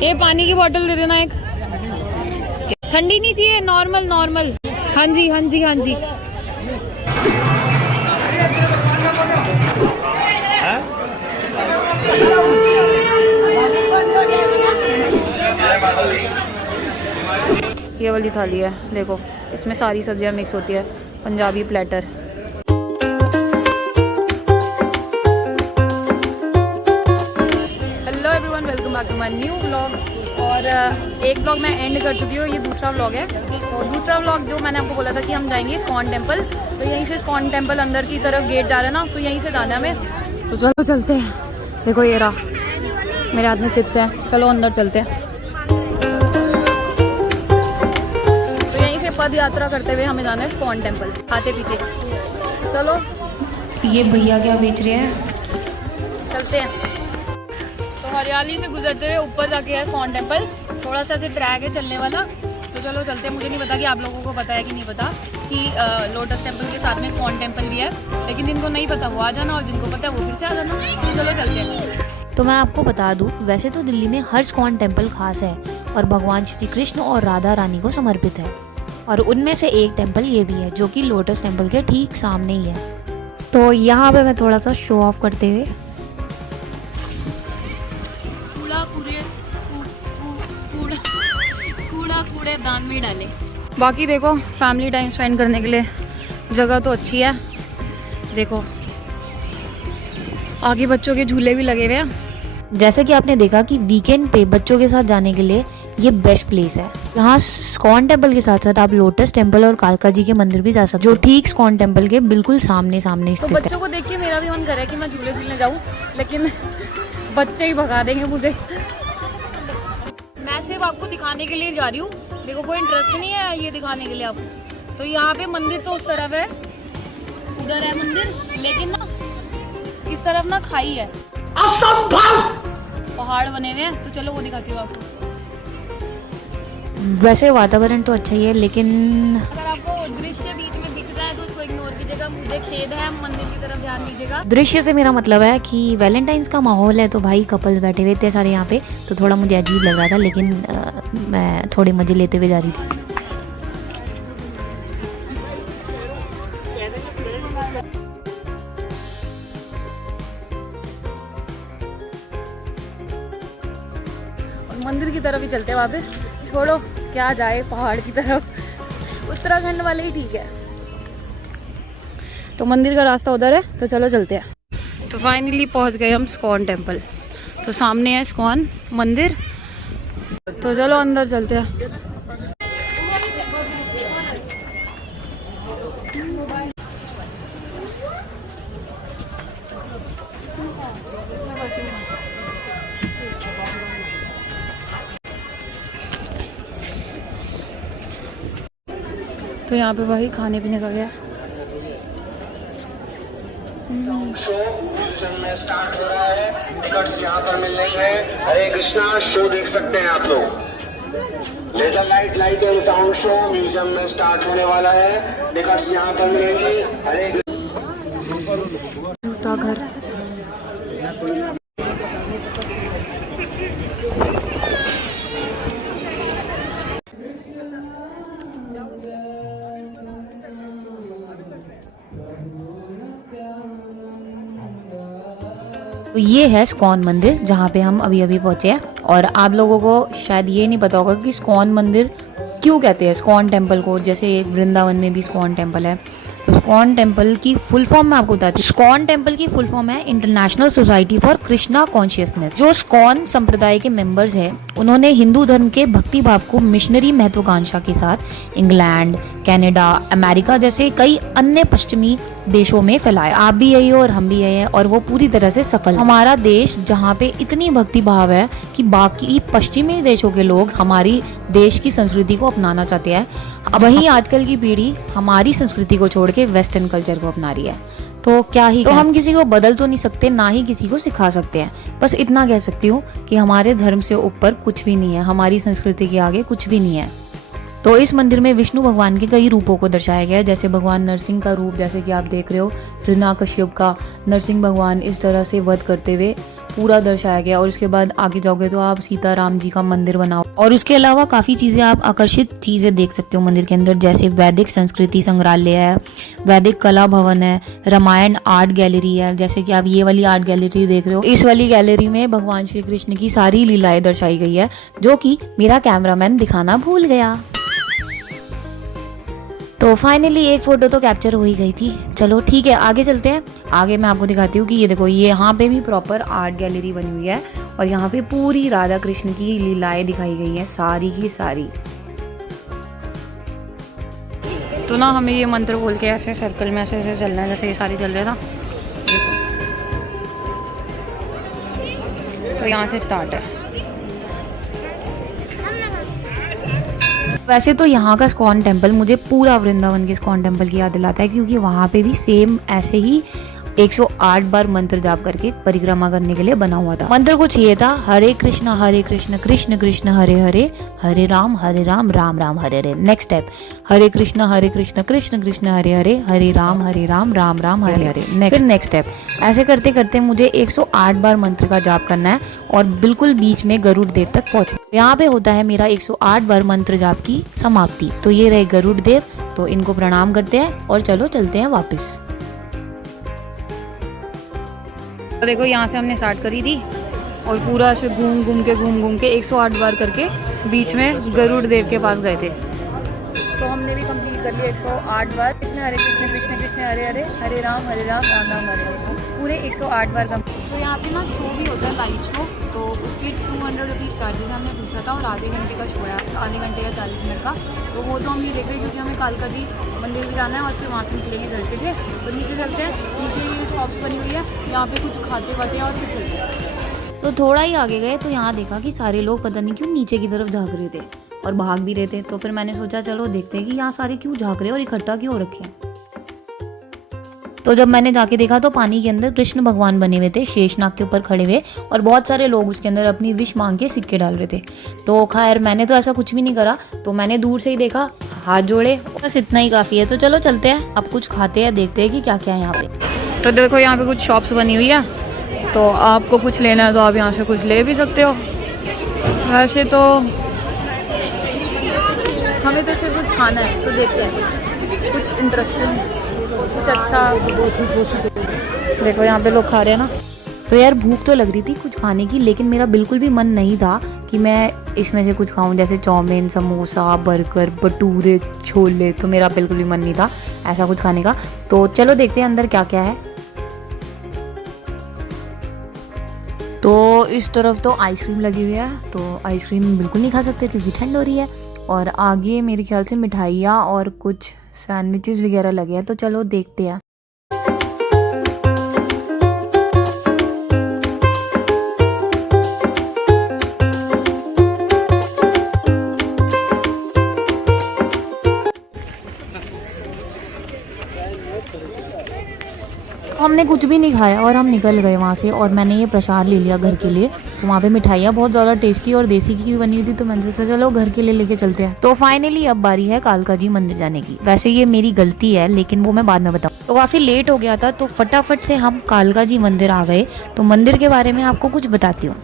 ये पानी की बोतल दे देना एक। ठंडी नहीं चाहिए, नॉर्मल नॉर्मल। हाँ जी हाँ जी हाँ जी। ये वाली थाली है, देखो इसमें सारी सब्जियां मिक्स होती है, Punjabi platter. Hello everyone, welcome back to my new vlog. और एक व्लॉग मैं एंड कर चुकी हूँ, ये दूसरा व्लॉग है। और दूसरा व्लॉग जो मैंने आपको बोला था कि हम जाएंगे इस्कॉन टेम्पल, तो यहीं से इस्कॉन टेम्पल अंदर की तरफ गेट जा रहा है ना, तो यहीं से जाना है हमें। तो चलो चलते हैं। देखो ये रहा, मेरे हाथ में चिप्स है, चलो अंदर चलते हैं। पद यात्रा करते हुए हमें जाना है इस्कॉन टेम्पल, खाते पीते। चलो, ये भैया क्या बेच रहे हैं, चलते हैं। तो हरियाली से गुजरते हुए ऊपर जाके है इस्कॉन टेम्पल। थोड़ा सा ऐसे ट्रैक है चलने वाला, तो चलो चलते हैं। मुझे नहीं पता कि आप लोगों को पता है कि नहीं पता कि लोटस टेम्पल के साथ में इस्कॉन टेम्पल भी है, लेकिन जिनको नहीं पता वो आ जाना, और जिनको पता है वो फिर से आ जाना। तो चलो चलते हैं। तो मैं आपको बता दूं, वैसे तो दिल्ली में हर इस्कॉन टेम्पल खास है और भगवान श्री कृष्ण और राधा रानी को समर्पित है, और उनमें से एक टेम्पल ये भी है जो कि लोटस टेम्पल के ठीक सामने ही है। तो यहाँ पे मैं थोड़ा सा शो ऑफ करते हुए कूड़ा कूड़ेदान में डाले। बाकी देखो, फैमिली टाइम स्पेंड करने के लिए जगह तो अच्छी है। देखो आगे बच्चों के झूले भी लगे हुए हैं। जैसे कि आपने देखा कि वीकेंड पे बच्चों के साथ जाने के लिए ये बेस्ट प्लेस है। यहाँ इस्कॉन टेम्पल के साथ साथ आप लोटस टेम्पल और कालका जी के मंदिर भी जा सकते हो, जो ठीक इस्कॉन टेम्पल के बिल्कुल सामने सामने स्थित है। तो बच्चों को देख के मेरा भी मन कर रहा है कि मैं झूले झूलने जाऊँ, लेकिन बच्चे ही भगा देंगे मुझे। मैं सिर्फ आपको दिखाने के लिए जा रही हूँ, देखो कोई इंटरेस्ट नहीं है ये दिखाने के लिए आपको। तो यहाँ पे मंदिर तो उस तरफ है, उधर है मंदिर, लेकिन ना इस तरफ ना खाई है, असंभव पहाड़ बने हुए हैं। तो चलो वो दिखाती हूँ आपको। वैसे वातावरण तो अच्छा ही है, लेकिन अगर आपको दृश्य बीच में दिख रहा है तो उसको इग्नोर कीजिएगा, मुझे खेद है। मंदिर की तरफ ध्यान दीजिएगा। दृश्य से मेरा मतलब है कि वैलेंटाइंस का माहौल है, तो भाई कपल्स बैठे हुए इतने सारे यहाँ पे, तो थोड़ा मुझे अजीब लग रहा था, लेकिन मैं थोड़े मजे लेते हुए जा रही थी। मंदिर की तरफ ही चलते हैं वापस। छोड़ो क्या जाए पहाड़ की तरफ, उत्तराखंड वाले ही ठीक है। तो मंदिर का रास्ता उधर है, तो चलो चलते हैं। तो फाइनली पहुंच गए हम इस्कॉन टेम्पल। तो सामने है इस्कॉन मंदिर, तो चलो अंदर चलते हैं। तो यहाँ पे भाई खाने पीने का गया शो म्यूजियम में स्टार्ट हो रहा है, टिकट्स यहाँ पर मिल रही है। हरे कृष्णा शो देख सकते हैं आप लोग। Laser light light and sound show museum में स्टार्ट होने वाला है, टिकट्स यहाँ पर मिलेंगी। हरे जूता घर। तो ये है इस्कॉन मंदिर, जहाँ पे हम अभी अभी पहुंचे हैं। और आप लोगों को शायद ये नहीं पता होगा कि इस्कॉन मंदिर क्यों कहते हैं इस्कॉन टेम्पल को, जैसे वृंदावन में भी इस्कॉन टेम्पल है। तो इस्कॉन टेम्पल की फुल फॉर्म मैं आपको बताती हूँ। इस्कॉन टेम्पल की फुल फॉर्म है international society for Krishna consciousness. जो इस्कॉन संप्रदाय के मेंबर्स हैं, उन्होंने हिंदू धर्म के भक्ति भाव को मिशनरी महत्वाकांक्षा के साथ इंग्लैंड, कनाडा, अमेरिका जैसे कई अन्य पश्चिमी देशों में फैलाया। आप भी यही हो और हम भी यही हैं, और वो पूरी तरह से सफल। हमारा देश जहाँ पे इतनी भक्ति भाव है कि बाकी पश्चिमी देशों के लोग हमारी देश की संस्कृति को अपनाना चाहते हैं, वहीं आजकल की पीढ़ी हमारी संस्कृति को छोड़ के वेस्टर्न कल्चर को अपना रही है। तो क्या ही, तो हम किसी को बदल तो नहीं सकते, ना ही किसी को सिखा सकते हैं। बस इतना कह सकती हूँ कि हमारे धर्म से ऊपर कुछ भी नहीं है, हमारी संस्कृति के आगे कुछ भी नहीं है। तो इस मंदिर में विष्णु भगवान के कई रूपों को दर्शाया गया है, जैसे भगवान नरसिंह का रूप, जैसे कि आप देख रहे हो हिरण्यकश्यप का नरसिंह भगवान इस तरह से वध करते हुए पूरा दर्शाया गया। और उसके बाद आगे जाओगे तो आप सीताराम जी का मंदिर बनाओ, और उसके अलावा काफ़ी चीज़ें आप आकर्षित चीज़ें देख सकते हो मंदिर के अंदर, जैसे वैदिक संस्कृति संग्रहालय है, वैदिक कला भवन है, रामायण आर्ट गैलरी है। जैसे कि आप ये वाली आर्ट गैलरी देख रहे हो, इस वाली गैलरी में भगवान श्री कृष्ण की सारी लीलाएं दर्शाई गई है, जो कि मेरा कैमरामैन दिखाना भूल गया। तो फाइनली एक फ़ोटो तो कैप्चर हो ही गई थी। चलो ठीक है, आगे चलते हैं। आगे मैं आपको दिखाती हूँ कि ये देखो, ये यहाँ पे भी प्रॉपर आर्ट गैलरी बनी हुई है और यहाँ पे पूरी राधा कृष्ण की लीलाएं दिखाई गई हैं, सारी की सारी। तो ना हमें ये मंत्र बोल के ऐसे सर्कल में ऐसे चलना है, जैसे ये सारे चल रहे था। तो यहाँ से स्टार्ट है। वैसे तो यहाँ का इस्कॉन टेम्पल मुझे पूरा वृंदावन के इस्कॉन टेम्पल की याद दिलाता है, क्योंकि वहाँ पे भी सेम ऐसे ही 108 बार मंत्र जाप करके परिक्रमा करने के लिए बना हुआ था। मंत्र कुछ ये था, हरे कृष्ण कृष्ण कृष्ण हरे हरे, हरे राम राम राम हरे हरे। नेक्स्ट स्टेप, हरे कृष्ण कृष्ण कृष्ण हरे हरे, हरे राम राम राम हरे हरे। नेक्स्ट स्टेप, ऐसे करते करते मुझे 108 बार मंत्र का जाप करना है और बिल्कुल बीच में गरुड़ देव तक पहुंचे। यहाँ पे होता है मेरा 108 बार मंत्र जाप की समाप्ति। तो ये रहे गरुड़ देव, तो इनको प्रणाम करते हैं और चलो चलते हैं वापस। तो देखो यहाँ से हमने स्टार्ट करी थी और पूरा ऐसे घूम घूम के 108 बार करके बीच में गरुड़ देव के पास गए थे। तो हमने भी कंप्लीट कर लिया 108 बार। कृष्ण कृष्ण हरे हरे, हरे राम राम राम हरे हरे, पूरे 108 बार कंप्लीट। तो यहाँ पे ना शो भी होता है, लाइट शो, तो उसके 200 रुपीज़ चार्जेस हमने पूछा था और आधे घंटे का शो है, आधे घंटे या 40 मिनट का। तो वो तो हम नहीं देख रहे क्योंकि हमें कालका जी मंदिर भी जाना है और फिर वहाँ से निकलेंगे घर के लिए। तो नीचे चलते हैं, नीचे ये शॉप्स बनी हुई है, यहाँ पे कुछ खाते वाते हैं और फिर चलते हैं। तो थोड़ा ही आगे गए तो यहाँ देखा कि सारे लोग पता नहीं क्यों नीचे की तरफ झाँक रहे थे और भाग भी रहे थे। तो फिर मैंने सोचा चलो देखते हैं कि यहाँ सारे क्यों झाँक रहे हैं और इकट्ठा क्यों हो रखे हैं। तो जब मैंने जाके देखा तो पानी के अंदर कृष्ण भगवान बने हुए थे, शेषनाग के ऊपर खड़े हुए, और बहुत सारे लोग उसके अंदर अपनी विश मांग के सिक्के डाल रहे थे। तो खैर मैंने तो ऐसा कुछ भी नहीं करा, तो मैंने दूर से ही देखा, हाथ जोड़े, बस इतना ही काफ़ी है। तो चलो चलते हैं, अब कुछ खाते हैं, देखते हैं कि क्या क्या है यहाँ पे। तो देखो यहाँ पे कुछ शॉप्स बनी हुई है, तो आपको कुछ लेना है तो आप यहाँ से कुछ ले भी सकते हो। वैसे तो हमें तो सिर्फ कुछ खाना है, तो देखते हैं कुछ इंटरेस्टिंग, कुछ अच्छा। देखो यहाँ पे लोग खा रहे हैं ना। तो यार भूख तो लग रही थी कुछ खाने की, लेकिन मेरा बिल्कुल भी मन नहीं था कि मैं इसमें से कुछ खाऊं, जैसे चाउमीन, समोसा, बर्गर, भटूरे, छोले। तो मेरा बिल्कुल भी मन नहीं था ऐसा कुछ खाने का। तो चलो देखते हैं अंदर क्या क्या है। तो इस तरफ तो आइसक्रीम लगी हुई है, तो आइसक्रीम बिल्कुल नहीं खा सकते क्योंकि ठंड हो रही है। और आगे मेरे ख्याल से मिठाइयाँ और कुछ सैंडविचेस वगैरह लगे हैं, तो चलो देखते हैं। हमने कुछ भी नहीं खाया और हम निकल गए वहाँ से, और मैंने ये प्रसाद ले लिया घर के लिए। तो वहाँ पे मिठाइयाँ बहुत ज़्यादा टेस्टी और देसी घी भी बनी हुई थी, तो मैंने सोचा चलो घर के लिए लेके चलते हैं। तो फाइनली अब बारी है कालका जी मंदिर जाने की। वैसे ये मेरी गलती है, लेकिन वो मैं बाद में बताऊँ। तो काफ़ी लेट हो गया था, तो फटाफट से हम कालका जी मंदिर आ गए। तो मंदिर के बारे में आपको कुछ बताती हूँ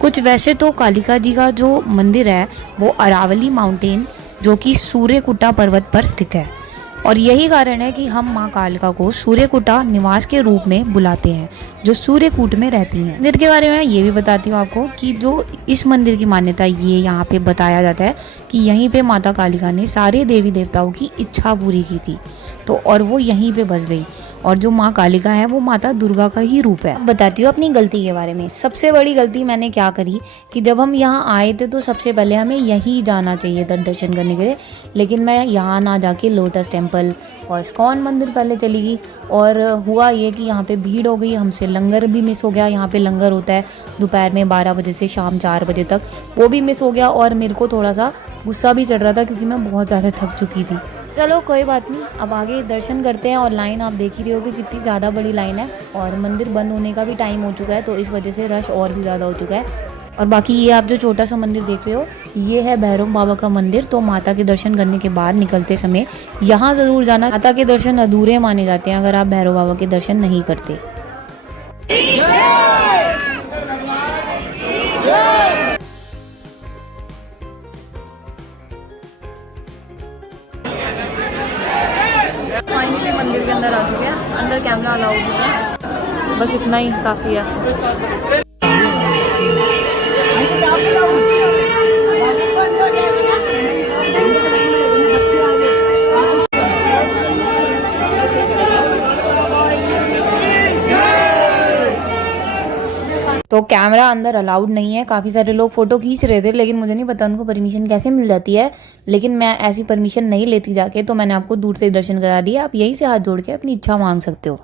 कुछ। वैसे तो कालिका जी का जो मंदिर है वो अरावली माउंटेन, जो कि सूर्यकुटा पर्वत पर स्थित है, और यही कारण है कि हम माँ कालिका को सूर्यकुटा निवास के रूप में बुलाते हैं, जो सूर्यकूट में रहती हैं। मंदिर के बारे में ये भी बताती हूँ आपको कि जो इस मंदिर की मान्यता, ये यहाँ पे बताया जाता है कि यहीं पे माता कालिका ने सारे देवी देवताओं की इच्छा पूरी की थी, तो और वो यहीं पे बस गई। और जो माँ कालिका है वो माता दुर्गा का ही रूप है। बताती हूँ अपनी गलती के बारे में। सबसे बड़ी गलती मैंने क्या करी कि जब हम यहाँ आए थे तो सबसे पहले हमें यहीं जाना चाहिए था दर्शन करने के लिए, लेकिन मैं यहाँ ना जाके लोटस टेम्पल और इस्कॉन मंदिर पहले चली गई। और हुआ ये कि यहाँ पे भीड़ हो गई, हमसे लंगर भी मिस हो गया। यहाँ पे लंगर होता है दोपहर में 12 बजे से शाम 4 बजे तक, वो भी मिस हो गया। और मेरे को थोड़ा सा गुस्सा भी चढ़ रहा था क्योंकि मैं बहुत ज़्यादा थक चुकी थी। चलो कोई बात नहीं, अब आगे दर्शन करते हैं। और लाइन आप देख ही रहे हो कि कितनी ज़्यादा बड़ी लाइन है, और मंदिर बंद होने का भी टाइम हो चुका है, तो इस वजह से रश और भी ज़्यादा हो चुका है। और बाकी ये आप जो छोटा सा मंदिर देख रहे हो, ये है भैरव बाबा का मंदिर। तो माता के दर्शन करने के बाद निकलते समय यहाँ ज़रूर जाना। माता के दर्शन अधूरे माने जाते हैं अगर आप भैरव बाबा के दर्शन नहीं करते। फाइनली मंदिर के अंदर आ चुके हैं। अंदर कैमरा अलाउड नहीं है, बस इतना ही काफ़ी है। तो कैमरा अंदर अलाउड नहीं है। काफ़ी सारे लोग फ़ोटो खींच रहे थे, लेकिन मुझे नहीं पता उनको परमिशन कैसे मिल जाती है। लेकिन मैं ऐसी परमिशन नहीं लेती जाके, तो मैंने आपको दूर से दर्शन करा दिए। आप यहीं से हाथ जोड़ के अपनी इच्छा मांग सकते हो।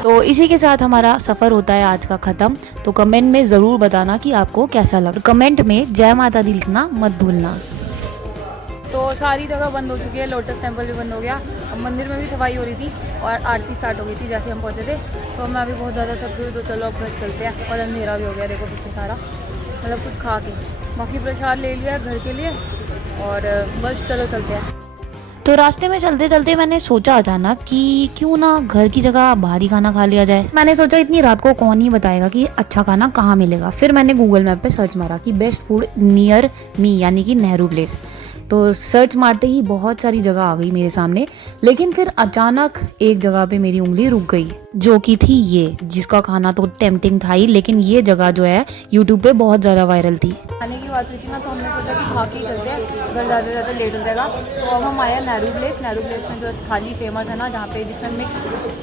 तो इसी के साथ हमारा सफ़र होता है आज का ख़त्म। तो कमेंट में ज़रूर बताना कि आपको कैसा लगा। कमेंट में जय माता दी लिखना मत भूलना। तो सारी जगह बंद हो चुकी है, लोटस टेम्पल भी बंद हो गया। अब मंदिर में भी सफाई हो रही थी और आरती स्टार्ट हो गई थी जैसे हम पहुँचे थे। तो मैं अभी बहुत ज़्यादा थक गई, तो चलो अब घर चलते हैं। और अंधेरा भी हो गया, देखो पीछे सारा, मतलब कुछ खा के बाकी प्रसाद ले लिया घर के लिए और बस चलो चलते हैं। तो रास्ते में चलते चलते मैंने सोचा अचानक कि क्यों ना घर की जगह बाहरी खाना खा लिया जाए। मैंने सोचा इतनी रात को कौन ही बताएगा कि अच्छा खाना कहाँ मिलेगा। फिर मैंने गूगल मैप पे सर्च मारा कि बेस्ट फूड नियर मी, यानी कि नेहरू प्लेस। तो सर्च मारते ही बहुत सारी जगह आ गई मेरे सामने, लेकिन फिर अचानक एक जगह पे मेरी उंगली रुक गई, जो कि थी ये, जिसका खाना तो टेम्पटिंग था ही, लेकिन ये जगह जो है यूट्यूब पे बहुत ज़्यादा वायरल थी। खाने की बात हुई थी ना, तो हमने सोचा कि खा के ही चलते हैं, घर जाते जाते लेट हो जाएगा। तो अब हम आए हैं नेहरू प्लेस। नेहरू प्लेस में जो थाली फेमस है ना, जहाँ पे जिसमें मिक्स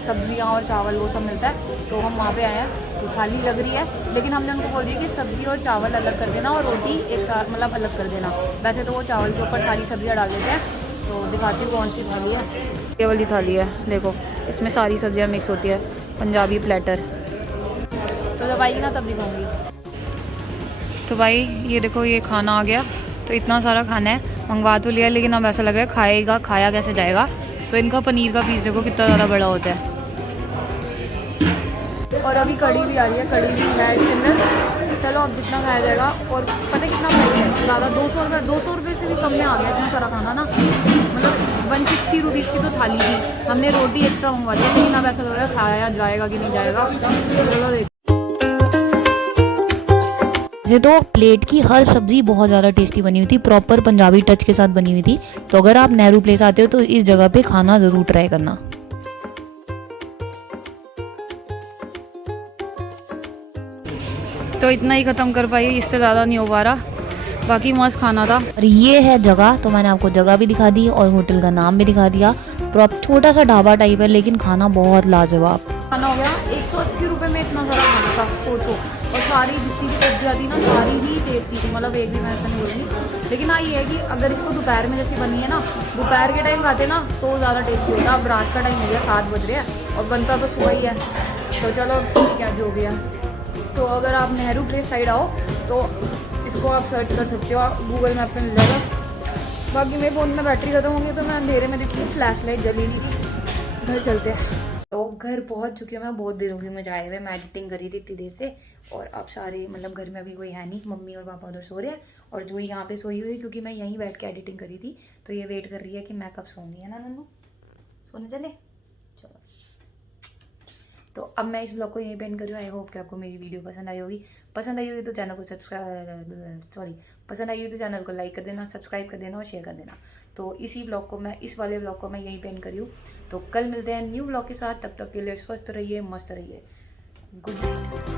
सब्जियाँ और चावल वो सब मिलता है, तो हम वहाँ पे आए हैं। तो थाली लग रही है, लेकिन हमने उनको बोल दिया कि सब्जी और चावल अलग कर देना और रोटी एक साथ, मतलब अलग कर देना। वैसे तो वो चावल के ऊपर सारी सब्जियाँ डाल देते हैं। तो दिखाती हूँ कौन सी थाली है। ये वाली थाली है, देखो इसमें सारी सब्जियाँ मिक्स होती है, पंजाबी प्लेटर। तो जब आएगी ना तब दिखाऊंगी। तो भाई ये देखो, ये खाना आ गया। तो इतना सारा खाना है, मंगवा तो लिया, लेकिन अब ऐसा लग रहा है खाया कैसे जाएगा। तो इनका पनीर का पीस देखो कितना ज़्यादा बड़ा होता है। और अभी कड़ी भी आ रही है, कड़ी भी है इसके अंदर। चलो अब जितना खाया जाएगा। और पता कितना प्राइस है ज़्यादा, 200 रुपये से भी कम में आ गया इतना सारा खाना ना। मतलब 160 रुपीज़ की तो थाली थी। हमने रोटी एक्स्ट्रा मंगवा दी, लेकिन अब ऐसा लग रहा है खाया जाएगा कि नहीं जाएगा। चलो देख। ये तो प्लेट की हर सब्जी बहुत ज़्यादा टेस्टी बनी हुई थी, प्रॉपर पंजाबी टच के साथ बनी हुई थी। तो अगर आप नेहरू प्लेस आते हो तो इस जगह पे खाना ज़रूर ट्राई करना। तो इतना ही ख़त्म कर पाई, इससे ज़्यादा नहीं हो पा रहा। बाकी मस्त खाना था। और ये है जगह, तो मैंने आपको जगह भी दिखा दी और होटल का नाम भी दिखा दिया। छोटा सा ढाबा टाइप है, लेकिन खाना बहुत लाजवाब। खाना हो गया 180 रुपये में, इतना सारा खाना था सोचो। और सारी जितनी भी सब्जियाँ थी ना, सारी ही टेस्टी थी, मतलब एक भी मैं ऐसा नहीं बोलूँगी। लेकिन हाँ ये है कि अगर इसको दोपहर में जैसी बनी है ना, दोपहर के टाइम खाते ना तो ज़्यादा टेस्टी होता। अब रात का टाइम हो गया, 7 बज रहे हैं और बनता तो सुबह ही है। तो चलो ठीक है, जो भी है। तो अगर आप नेहरू प्लेस साइड आओ तो इसको आप सर्च कर सकते हो, गूगल मैप पे मिल जाएगा। बाकी मेरे फ़ोन में बैटरी खत्म होगी, तो मैं अंधेरे में देखती हूँ, फ्लैश लाइट जली नहीं थी। घर चलते हैं। तो घर पहुंच चुकी हूँ मैं, बहुत देर हो गई मुझे आए हुए। मैं एडिटिंग करी थी इतनी देर से। और अब सारे, मतलब घर में अभी कोई है नहीं, मम्मी और पापा उधर सो रहे हैं और जो यहाँ पे सोई हुई, क्योंकि मैं यहीं बैठ के एडिटिंग करी थी। तो ये वेट कर रही है कि मैं कब सोऊंगी, है ना नन्नू? सोने चले, चलो। तो अब मैं इस ब्लॉग को यहीं पेंड कर रही हूँ। आई होप कि आपको मेरी वीडियो पसंद आई होगी। पसंद आई होगी तो चैनल को पसंद आई होगी तो चैनल को लाइक कर देना, सब्सक्राइब कर देना और शेयर कर देना। तो इस वाले ब्लॉग को मैं यहीं पेंड करी हूँ। तो कल मिलते हैं न्यू ब्लॉग के साथ। तब तक के लिए स्वस्थ रहिए, मस्त रहिए। Good night.